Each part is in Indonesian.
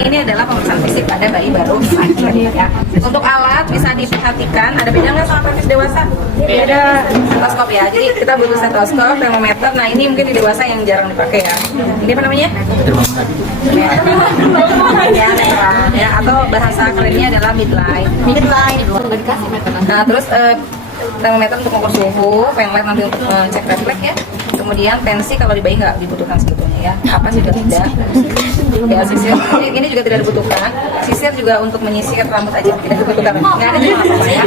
Ini adalah pemeriksaan fisik pada bayi baru lahir ya. Untuk alat bisa diperhatikan, ada beda nggak sama fetis dewasa? Beda. Stetoskop ya. Jadi kita butuh stetoskop, termometer. Nah ini mungkin di dewasa yang jarang dipakai ya. Ini apa namanya? Ya, atau bahasa kerennya adalah midline. Nah terus termometer untuk mengukur suhu, penlight nanti untuk cek refleks ya. Kemudian tensi kalau di bayi nggak dibutuhkan sebetulnya ya. Kapas juga tidak. Ya sisir ini juga tidak dibutuhkan. Sisir juga untuk menyisir rambut aja tidak dibutuhkan. Nggak ada masalah ya.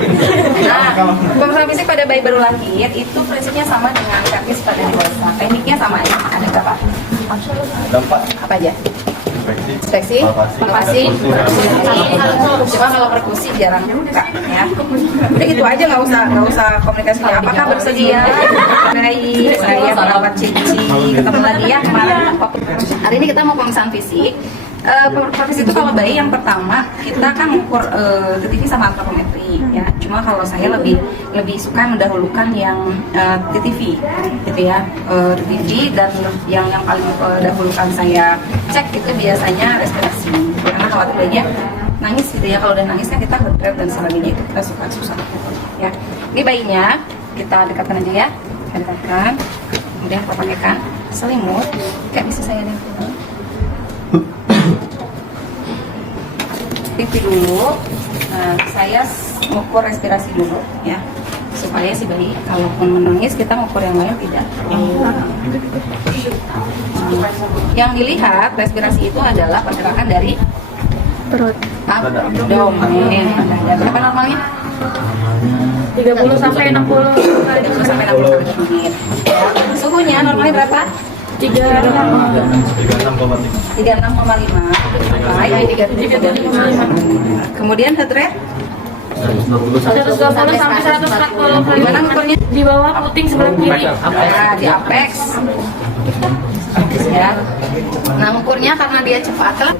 Nah, pemeriksaan fisik pada bayi baru lahir itu prinsipnya sama dengan servis pada dewasa. Tekniknya sama ya. Ada berapa? Ada 4. Apa aja? Inspeksi, palpasi, cuma kalau perkusi jarang buka ya. Udah gitu aja, nggak usah komunikasinya. Apakah bersedia? Baik, saya merawat Cici. Ketemu lagi ya kemarin. Hari ini kita mau pemeriksaan fisik. Pemeriksaan fisik itu kalau bayi yang pertama kita kan mengukur TTV sama antropometri ya. Cuma kalau saya lebih suka mendahulukan yang TTV gitu ya. TTV dan yang paling dahulukan saya cek itu biasanya respirasi. Karena khawatir bayinya nangis gitu ya. Kalau udah nangis kan kita heart rate dan sebagainya itu kita suka susah ya. Ini bayinya kita dekatkan aja ya. Kita dekatkan. Kemudian kita pakaikan selimut. Kayak bisa saya lihat. Pipi dulu, nah, saya mengukur respirasi dulu ya, supaya si bayi kalaupun menangis kita mengukur yang lain tidak. Yang dilihat respirasi itu adalah pergerakan dari perut, abdomen. Berapa normalnya? 30 sampai 60 sampai 60 menit. Suhunya normalnya berapa? 36,5. Kemudian heart rate 120 sampai 140. Gimana ngukurnya? Di bawah puting sebelah kiri. Nah, di apex. Ya. Nah, ngukurnya karena dia cepat kan?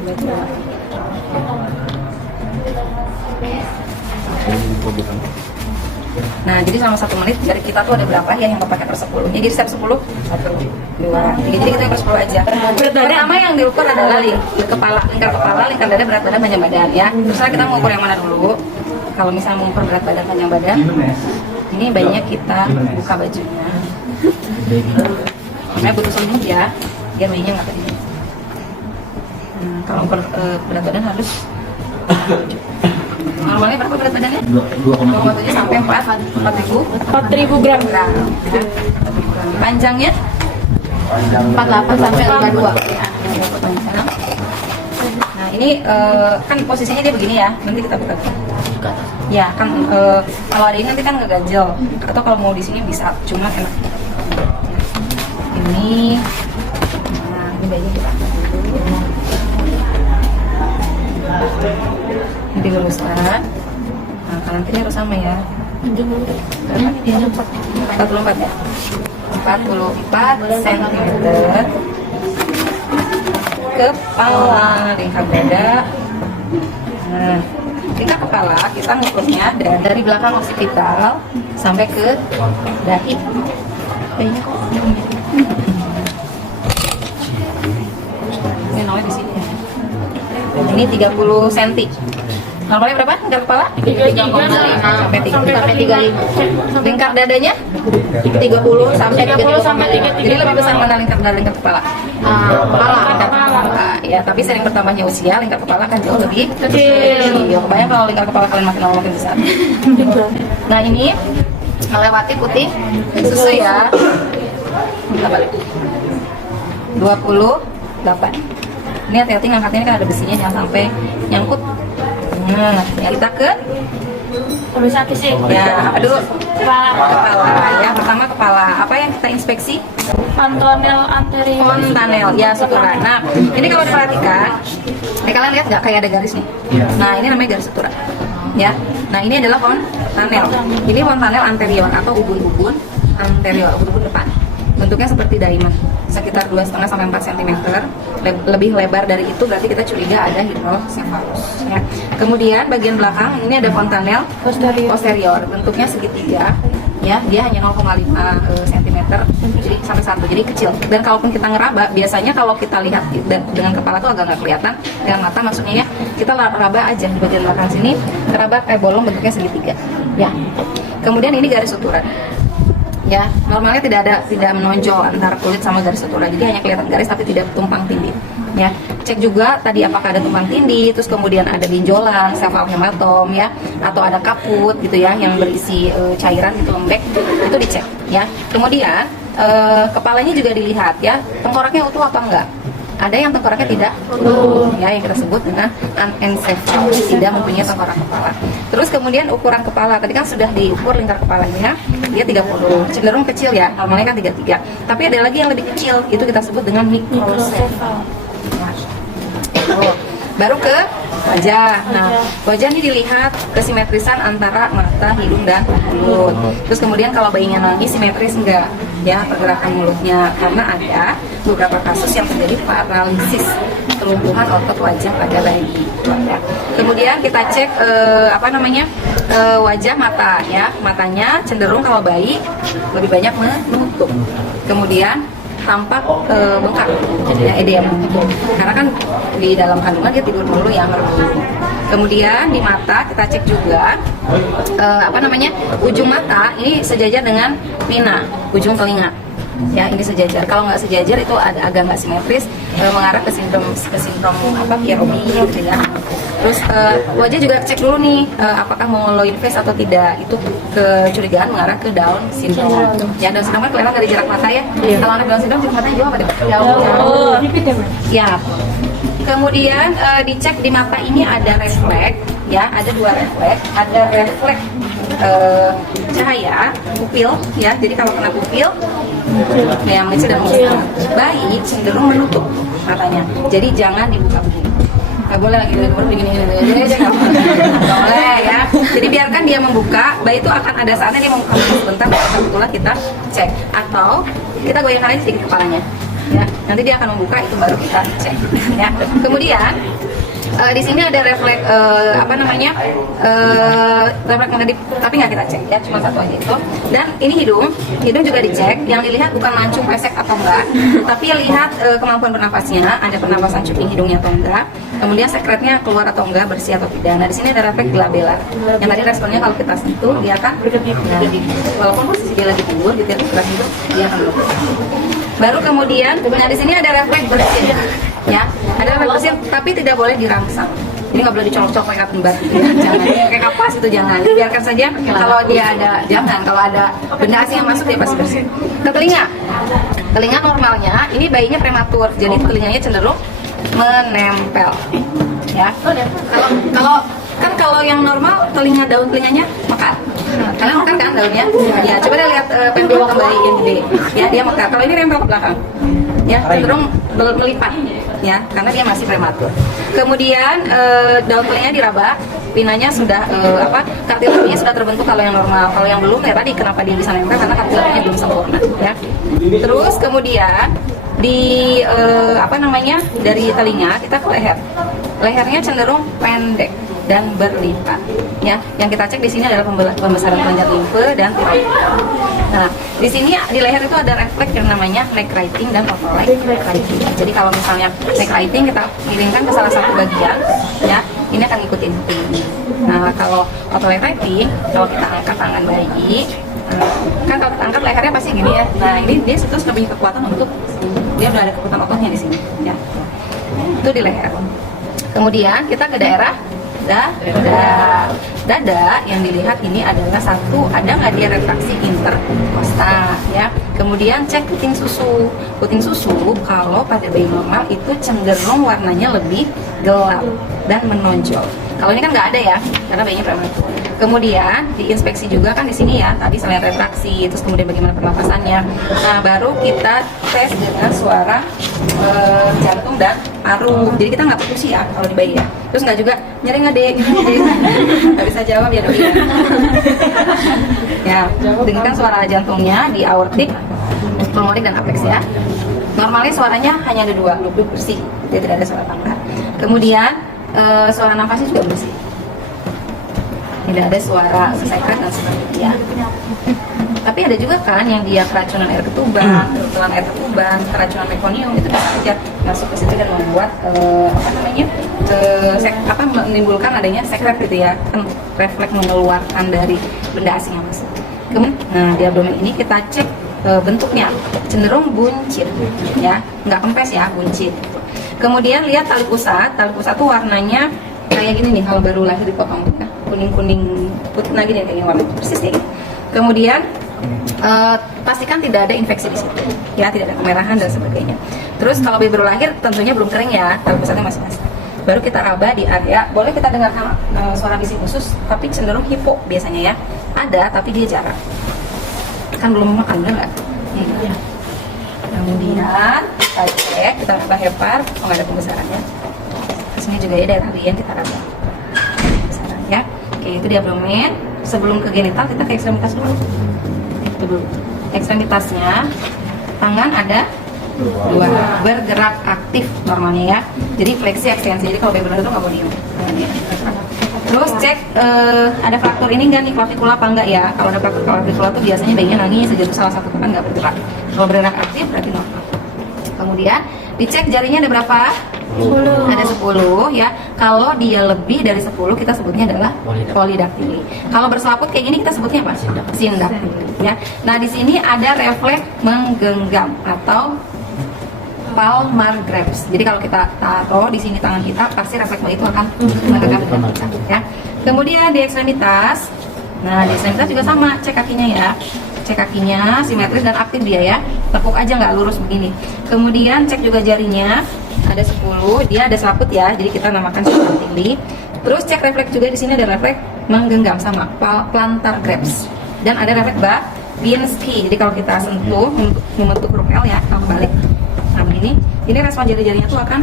Nah, jadi selama 1 menit jari kita tuh ada berapa ya yang pakai per 10. Jadi step 10, 1, 2, 3. Jadi kita per 10 aja. Pertama yang diukur adalah lingkar kepala, lingkar dada, berat badan, panjang badan ya. Terus kita mengukur yang mana dulu? Kalau misalnya mengukur berat badan, panjang badan, ini bayinya kita buka bajunya. Namanya butuh selimut ya, biar bayinya nggak kedinginan. Kalau ukur berat badan harus normalnya berapa berat badannya? 2,7 sampai 4.000 gram. Panjangnya? 48 sampai 52. Ya, panjang. Nah ini kan posisinya dia begini ya. Nanti kita buka. Ya kan kalau ada ini nanti kan ngeganjel. Atau kalau mau di sini bisa, cuma enak. Ini, nah ini bayinya kita. Ini luruskan. Nah, kanan kiri harus sama ya. Berapa nih dia? 44 ya? 44 cm. Kepala, lingkar dada. Nah, lingkar kepala kita ngukurnya dari belakang occipital sampai ke dahi. Bayinya kok ini namanya di sini ya. Ini 30 cm. Normalnya berapa? Lingkar kepala? 3,5 sampai 35. Lingkar dadanya? 30 sampai 35. Jadi lebih besar mana lingkar dada, lingkar kepala? Kepala. Lingkar kepala. Ya, tapi sering bertambahnya usia, lingkar kepala kan jauh lebih kecil. Kebayang kalau lingkar kepala kalian makin lama makin besar. Nah ini melewati putih susu ya. Kita balik. 28. Ini hati-hati ngangkatnya, ini kan ada besinya, jangan sampai nyangkut. Nah, ya kita ke Pemeriksaan fisik. ya apa dulu? Kepala. Ya pertama kepala. Apa yang kita inspeksi? Fontanel anterior. Fontanel ya, sutura. Nah ini kalau diperhatikan, kalian lihat nggak kayak ada garis nih? Nah ini namanya garis sutura. Ya. Nah ini adalah fontanel. Ini fontanel anterior atau ubun-ubun anterior, ubun-ubun depan. Bentuknya seperti diamond, sekitar 2,5 sampai 4 cm. Lebih lebar dari itu berarti kita curiga ada hidrocephalus. Ya. Kemudian bagian belakang ini ada fontanel posterior, bentuknya segitiga ya, dia hanya 0,5 cm, jadi sampai 1, jadi kecil. Dan kalaupun kita ngeraba, biasanya kalau kita lihat dengan kepala tuh agak nggak kelihatan, dengan mata maksudnya ya, kita raba aja di bagian belakang sini, raba kayak bolong bentuknya segitiga, ya. Kemudian ini garis suturan. Ya, normalnya tidak menonjol antara kulit sama garis suturan, jadi hanya kelihatan garis tapi tidak tumpang tindih. Ya, cek juga tadi apakah ada tumpang tindih, terus kemudian ada benjolan, sefal hematom ya, atau ada kaput gitu ya yang berisi cairan gitu lembek, itu dicek ya. Kemudian kepalanya juga dilihat ya, tengkoraknya utuh apa enggak. Ada yang tengkoraknya tidak utuh ya, yang kita sebut dengan anencephalus, tidak mempunyai tengkorak kepala. Terus kemudian ukuran kepala, tadi kan sudah diukur lingkar kepalanya, dia 30, cenderung kecil ya, normalnya kan 33. Tapi ada lagi yang lebih kecil, itu kita sebut dengan microcephalus. Baru ke wajah. Nah, wajah ini dilihat kesimetrisan antara mata, hidung, dan mulut. Terus kemudian kalau bayinya nangis simetris enggak ya pergerakan mulutnya, karena ada beberapa kasus yang terjadi paralisis, kelumpuhan otot wajah pada bayi. Ya. Kemudian kita cek wajah mata ya, matanya cenderung kalau bayi lebih banyak menutup. Kemudian tampak bengkak, ya, edem, karena kan di dalam kandungan dia tidur dulu ya. Kemudian di mata kita cek juga ujung mata ini sejajar dengan pina ujung telinga ya, ini sejajar. Kalau nggak sejajar itu agak nggak simetris, mengarah ke sindrom Pierogi gitu ya. Terus wajah juga cek dulu nih apakah mongoloid face atau tidak, itu kecurigaan mengarah ke Down syndrome. Ya, Down syndrome kan kelihatan dari jarak mata ya. Kalau anak Down syndrome jarak matanya jauh apa jauh? Ya. Kemudian dicek di mata ini ada refleks ya, ada 2 refleks, ada refleks cahaya pupil ya. Jadi kalau kena pupil yang mengecil dan membesar, bayi cenderung menutup matanya. Jadi jangan dibuka begini. Nggak boleh lagi begini aja, nggak boleh ya. Jadi biarkan dia membuka, bayi itu akan ada saatnya dia membuka sebentar, kebetulan kita cek, atau kita goyangkan aja sedikit kepalanya ya, nanti dia akan membuka, itu baru kita cek ya. Kemudian di sini ada refleks refleks mengadip, tapi nggak kita cek ya, cuma satu aja itu. Dan ini hidung juga dicek, yang dilihat bukan mancung pesek atau enggak, tapi lihat kemampuan bernafasnya, ada pernapasan cuping hidungnya atau enggak, kemudian sekretnya keluar atau enggak, bersih atau tidak. Nah, di sini ada refleks glabellar, yang tadi responnya kalau kita sentuh dia akan walaupun posisi dia lagi tidur gitu ya, kita sentuh dia akan bergerak. Baru kemudian, nah di sini ada refleks bersin ya, ada refleks bersin tapi tidak boleh dirangsang. Jadi nggak boleh dicolok-colok pakai batu gitu ya, jangan pakai kapas, itu jangan. Biarkan saja kalau dia ada, kalau ada benda asing yang masuk dia pasti bersih. Ke telinga normalnya ini bayinya prematur, jadi telinganya cenderung menempel ya. Kalau yang normal daun telinganya mekar. Kalian makan kan daunnya? Ya, coba deh lihat pendulum bayi yang gede. Ya, dia mekar. Kalau ini nempel ke belakang. Ya, cenderung melipat ya, karena dia masih prematur. Kemudian daun telinganya diraba, pinanya sudah kartilagenya sudah terbentuk kalau yang normal. Kalau yang belum ya tadi kenapa dia bisa nempel, karena kartilagenya belum sempurna ya. Terus kemudian dari telinga kita ke leher. Lehernya cenderung pendek dan berlipat ya. Yang kita cek di sini adalah pembesaran kelenjar limfe dan tiroid. Nah, di sini di leher itu ada refleks yang namanya neck writing dan otolite writing. Jadi kalau misalnya neck writing kita kirimkan ke salah satu bagian ya, ini akan ngikutin ini. Nah, kalau otolite writing, kalau kita angkat tangan bayi, kan kalau kita angkat lehernya pasti gini ya. Nah, ini dia terus lebih kekuatan untuk dia udah ada kekuatan ototnya di sini ya. Itu di leher. Kemudian kita ke daerah dada yang dilihat ini adalah satu, ada nggak dia refraksi interkosta ya. Kemudian cek puting susu kalau pada bayi normal itu cenderung warnanya lebih gelap dan menonjol. Kalau ini kan nggak ada ya, karena bayinya prematur. Kemudian diinspeksi juga kan di sini ya, tadi selain refraksi, terus kemudian bagaimana pernapasannya. Nah, baru kita tes dengan suara jantung dan paru. Jadi kita nggak perkusi ya kalau di bayi ya. Terus nggak juga nyeri nggak dek, nggak bisa jawab ya dok. Ya, dengarkan suara jantungnya di aortik, pulmonik dan apex ya. Normalnya suaranya hanya ada 2, lub bersih, dia tidak ada suara tambah. Kemudian suara nafasnya juga bersih. tidak ada suara sekret dan sebagainya. Tapi ada juga kan yang dia keracunan air ketuban, kebetulan air ketuban, keracunan mekonium itu bisa aja masuk ke situ dan membuat menimbulkan adanya sekret gitu ya, kan refleks mengeluarkan dari benda asing yang masuk. Nah di abdomen ini kita cek bentuknya cenderung buncit ya, nggak kempes ya, buncit. Kemudian lihat tali pusat tuh warnanya kayak gini nih kalau baru lahir dipotong gitu, kuning-kuning putih gini kayaknya warna persis kayak gini. Kemudian pastikan tidak ada infeksi di situ ya, tidak ada kemerahan dan sebagainya. Terus kalau bayi baru lahir tentunya belum kering ya, tali pusatnya masih basah. Baru kita raba di area, boleh kita dengarkan suara bising khusus, tapi cenderung hipo biasanya ya. Ada tapi dia jarang. Kan belum makan, bener nggak? Kemudian kita cek, kita raba hepar, oh nggak ada pembesarannya. Sini juga ya daerah lian kita raba pembesaran ya. Oke, itu di abdomen. Sebelum ke genital kita ke ekstremitas dulu. Itu dulu. Ekstremitasnya tangan ada dua, bergerak aktif normalnya ya. Jadi fleksi ekstensi. Jadi kalau bayi benar itu nggak mau diem. Terus cek ada fraktur ini nggak nih, klavikula apa enggak ya. Kalau ada fraktur klavikula tuh biasanya bayinya nangis aja tuh, salah satu kan nggak bergerak. Kalau bergerak aktif berarti normal. Kemudian dicek jarinya ada berapa? 10. Ada 10 ya. Kalau dia lebih dari 10 kita sebutnya adalah polidaktili. Kalau berselaput kayak gini kita sebutnya apa? Sindaktili ya. Nah di sini ada refleks menggenggam atau palmar grasp. Jadi kalau kita taruh di sini tangan kita, pasti refleks itu akan menggenggam dengan kita ya. Kemudian di ekstremitas, nah di ekstremitas juga sama, cek kakinya ya. Cek kakinya simetris dan aktif dia ya. Tepuk aja nggak lurus begini. Kemudian cek juga jarinya, ada 10, dia ada selaput ya. Jadi kita namakan sindaktili. Terus cek refleks juga di sini ada refleks menggenggam sama plantar grasp. Dan ada refleks Babinski. Jadi kalau kita sentuh membentuk huruf L ya, kalau balik. Nah begini, ini respon jari-jarinya tuh akan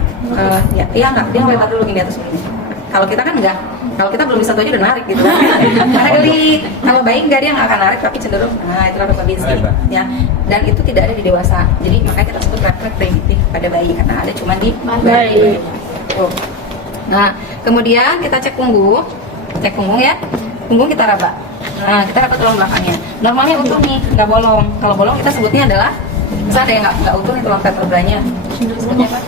dia ngelebar dulu gini atas begini. Kalau kita kan enggak, kalau kita belum bisa tuh aja udah narik gitu. Karena geli, kalau bayi enggak dia nggak akan narik tapi cenderung, nah itu refleks Babinski ya. Dan itu tidak ada di dewasa. Jadi makanya kita sebut refleks primitif pada bayi karena ada cuma di bayi. Nah kemudian kita cek punggung ya, punggung kita raba. Nah kita raba tulang belakangnya. Normalnya utuh nih, nggak bolong. Kalau bolong kita sebutnya adalah ada yang nggak utuh nih tulang vertebranya. Sebutnya apa?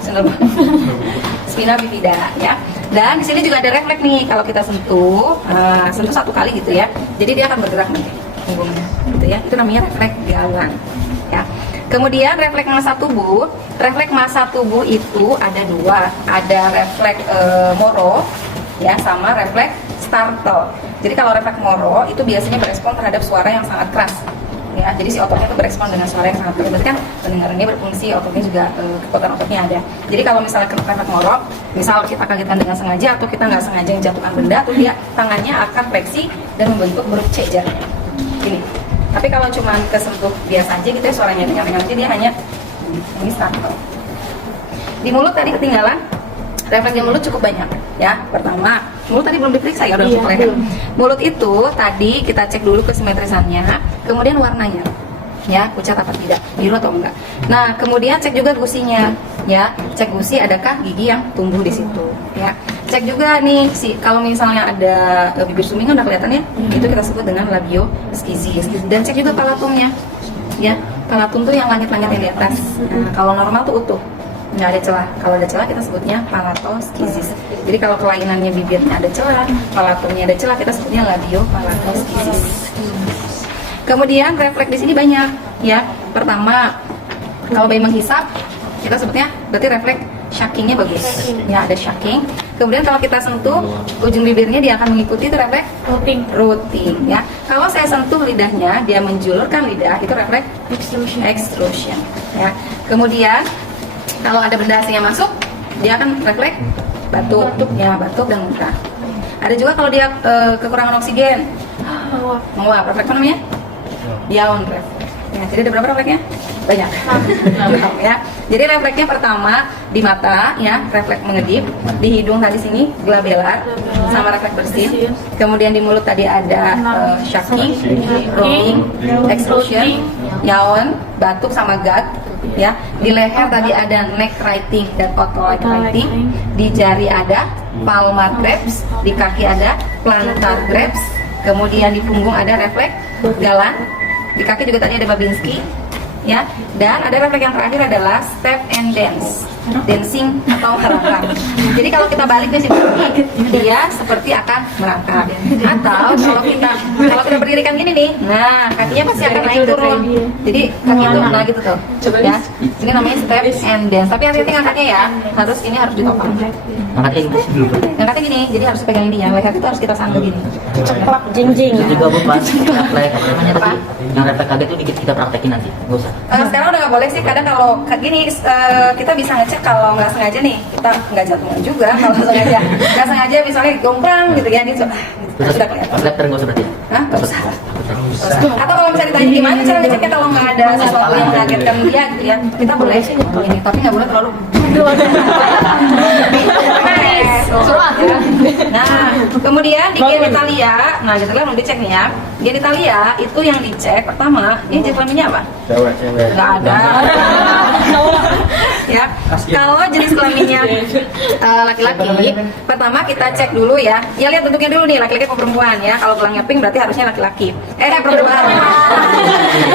Spina bifida ya. Dan di sini juga ada refleks nih, kalau kita sentuh, sentuh 1 kali gitu ya. Jadi dia akan bergerak nih punggungnya, gitu ya. Itu namanya refleks galang ya. Kemudian refleks massa tubuh. Refleks massa tubuh itu ada 2, ada refleks Moro ya, sama refleks startle. Jadi kalau refleks Moro itu biasanya berespon terhadap suara yang sangat keras. Ya, jadi si ototnya itu berespon dengan suara yang sangat keras. Berarti kan pendengarannya berfungsi, ototnya juga kekuatan ototnya ada. Jadi kalau misalnya kena refleks ngorok, misal kita kagetkan dengan sengaja atau kita nggak sengaja menjatuhkan benda, tuh dia tangannya akan fleksi dan membentuk huruf C jarinya. Gini. Tapi kalau cuma kesentuh biasa aja gitu ya, suaranya dengar-dengar aja, dia hanya ini startle. Di mulut tadi ketinggalan. Refleks di mulut cukup banyak ya. Pertama, mulut tadi belum diperiksa ya, udah cukup leher. Mulut itu tadi kita cek dulu kesimetrisannya, kemudian warnanya ya, pucat apa tidak, biru atau enggak. Nah kemudian cek juga gusinya ya, cek gusi adakah gigi yang tumbuh di situ ya. Cek juga nih kalau misalnya ada bibir suming kan udah kelihatan ya, itu kita sebut dengan labio skizis. Dan cek juga palatumnya ya, palatum tuh yang langit-langit yang di atas. Nah, kalau normal tuh utuh, nggak ada celah. Kalau ada celah kita sebutnya palatoskizis. Jadi kalau kelainannya bibirnya ada celah, palatumnya ada celah, kita sebutnya labio palatoskizis. Kemudian refleks di sini banyak ya. Pertama, kalau bayi menghisap kita sebutnya berarti refleks shackingnya bagus ya, ada shacking. Kemudian kalau kita sentuh ujung bibirnya dia akan mengikuti itu refleks rooting ya. Kalau saya sentuh lidahnya dia menjulurkan lidah, itu refleks extrusion ya. Kemudian kalau ada benda asing yang masuk, dia akan refleks batuk ya, batuk dan muntah. Ada juga kalau dia kekurangan oksigen, menguap, refleks apa namanya? Yawn refleks. Ya, jadi ada berapa refleksnya? Banyak. 6 ya. Jadi refleksnya pertama di mata ya, refleks mengedip, di hidung tadi sini glabelar sama refleks bersin. Kemudian di mulut tadi ada shacking, rolling, extrusion, yawn, batuk sama gag. Ya, di leher tadi ada neck writing dan otolite writing, di jari ada palmar grasp, di kaki ada plantar grasp, kemudian di punggung ada refleks jalan, di kaki juga tadi ada Babinski, ya, dan ada refleks yang terakhir adalah step and dance, dancing atau merangkak. Jadi kalau kita balik di sini, dia seperti akan merangkak. Atau kalau kita berdirikan gini nih, nah kakinya pasti akan naik turun. Jadi kaki itu nah gitu tuh, ya. Ini namanya step and dance. Tapi hati-hati ngangkatnya ya, ini harus ditopang. Angkatnya gimana sih dulu? Ngangkatnya gini, jadi harus pegang ini ya. Leher itu harus kita sangga gini. Ceplak jing-jing. Itu juga bukan refleks, apa namanya tadi? Yang refleks kaget itu dikit kita praktekin nanti, nggak usah. Sekarang udah nggak boleh sih. Kadang kalau gini kita bisa ngecek kalau nggak sengaja nih, kita nggak jatuh juga kalau sengaja. Nggak sengaja misalnya gombrang gitu ya, dia Terus sudah kelihatan. refleks nggak usah berarti? Hah? Nggak usah. Atau kalau misalnya ditanya gimana cara ngeceknya kalau nggak ada sesuatu yang mengagetkan dia gitu ya, kita boleh sih ini, tapi nggak boleh terlalu. Nah, kemudian di genitalia, nah genitalia belum dicek nih ya. Genitalia itu yang dicek pertama, ini jenis kelaminnya apa? Cewek. Nggak ada. Ya, kalau jenis kelaminnya laki-laki, pertama kita cek dulu ya. Ya lihat bentuknya dulu nih, laki-laki atau perempuan ya. Kalau tulangnya pink berarti harusnya laki-laki. Perempuan.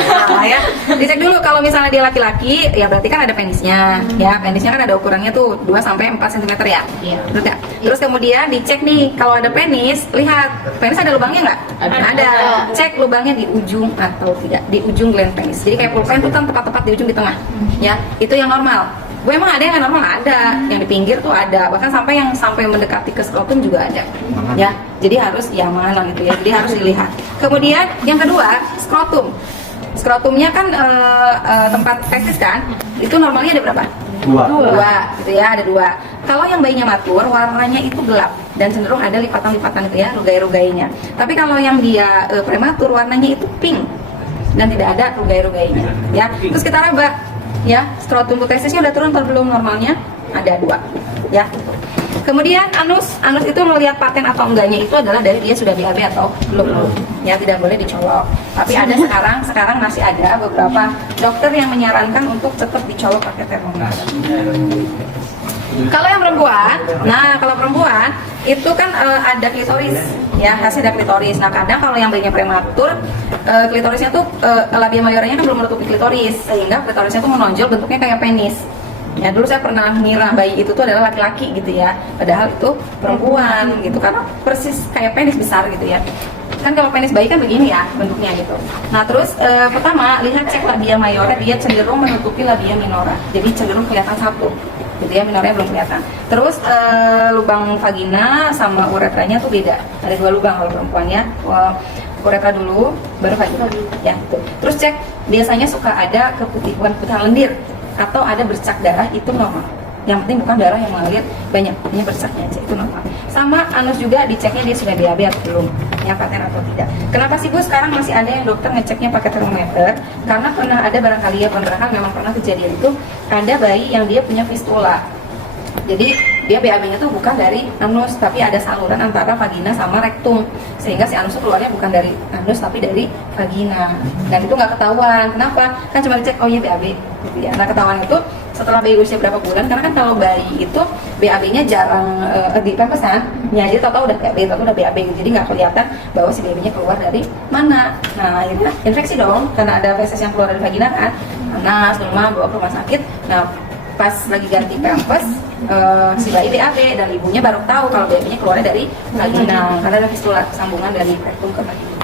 Salah ya. Dicek dulu kalau misalnya dia laki-laki, ya berarti kan ada penisnya. Ya, penisnya kan ada ukurannya tuh 2 sampai 4 cm ya. Iya. Terus kemudian dicek nih, kalau ada penis, lihat penis ada lubangnya nggak? Ada. Cek lubangnya di ujung atau tidak, di ujung gland penis. Jadi kayak pulpen itu kan tepat-tepat di ujung di tengah. Ya, itu yang normal. Gue emang ada yang nggak normal, ada. Yang di pinggir tuh ada, bahkan sampai yang sampai mendekati ke skrotum juga ada. Ya, jadi harus ya mana gitu ya. Jadi harus dilihat. Kemudian yang kedua, skrotum. Skrotumnya kan tempat testis kan, itu normalnya ada berapa? Dua, gitu ya, ada 2. Kalau yang bayinya matur, warnanya itu gelap dan cenderung ada lipatan-lipatan gitu ya, rugai-rugainya. Tapi kalau yang dia prematur, warnanya itu pink dan tidak ada rugai-rugainya. Ya, terus kita raba, ya, skrotum testisnya udah turun atau belum normalnya? Ada 2, ya. Kemudian anus itu melihat paten atau enggaknya itu adalah dari dia sudah BAB atau belum. Ya, tidak boleh dicolok. Tapi ada sekarang masih ada beberapa dokter yang menyarankan untuk tetap dicolok pakai termometer. Kalau yang perempuan, kalau perempuan itu kan ada klitoris, ya, hasil ada klitoris. Nah, kadang kalau yang bayinya prematur, klitorisnya tuh labia majornya kan belum menutupi klitoris, sehingga klitorisnya tuh menonjol bentuknya kayak penis. Ya, dulu saya pernah ngira bayi itu tuh adalah laki-laki gitu ya, padahal itu perempuan gitu, karena persis kayak penis besar gitu ya. Kan kalau penis bayi kan begini ya bentuknya gitu. Nah, terus pertama lihat cek labia mayora, dia cenderung menutupi labia minora, jadi cenderung kelihatan satu gitu ya, minornya belum kelihatan. Terus lubang vagina sama uretranya tuh beda, ada 2 lubang kalau perempuan ya. Uretra dulu, baru vagina ya gitu. Terus cek, biasanya suka ada keputihan lendir atau ada bercak darah, itu normal. Yang penting bukan darah yang mengalir banyak, hanya bercaknya aja, itu normal. Sama anus juga diceknya dia sudah BAB atau belum, ya, paten atau tidak. Kenapa sih Bu sekarang masih ada yang dokter ngeceknya pakai termometer? Karena pernah ada barangkali ya, memang pernah kejadian itu ada bayi yang dia punya fistula. Jadi dia BAB-nya tuh bukan dari anus, tapi ada saluran antara vagina sama rektum, sehingga si anus keluarnya bukan dari anus tapi dari vagina. Dan itu nggak ketahuan. Kenapa? Kan cuma dicek, oh iya BAB gitu ya. Nah, ketahuan itu setelah bayi usia berapa bulan, karena kan kalau bayi itu BAB-nya jarang di pemesan, ya, jadi tau-tau udah BAB, jadi nggak kelihatan bahwa si baby-nya keluar dari mana. Nah, akhirnya infeksi dong, karena ada feses yang keluar dari vagina kan, panas, demam, bawa ke rumah sakit. Nah, pas lagi ganti pampers, si bayi BAB dan ibunya baru tahu kalau babynya keluar dari vagina, karena ada fistula sambungan dari rektum ke vagina.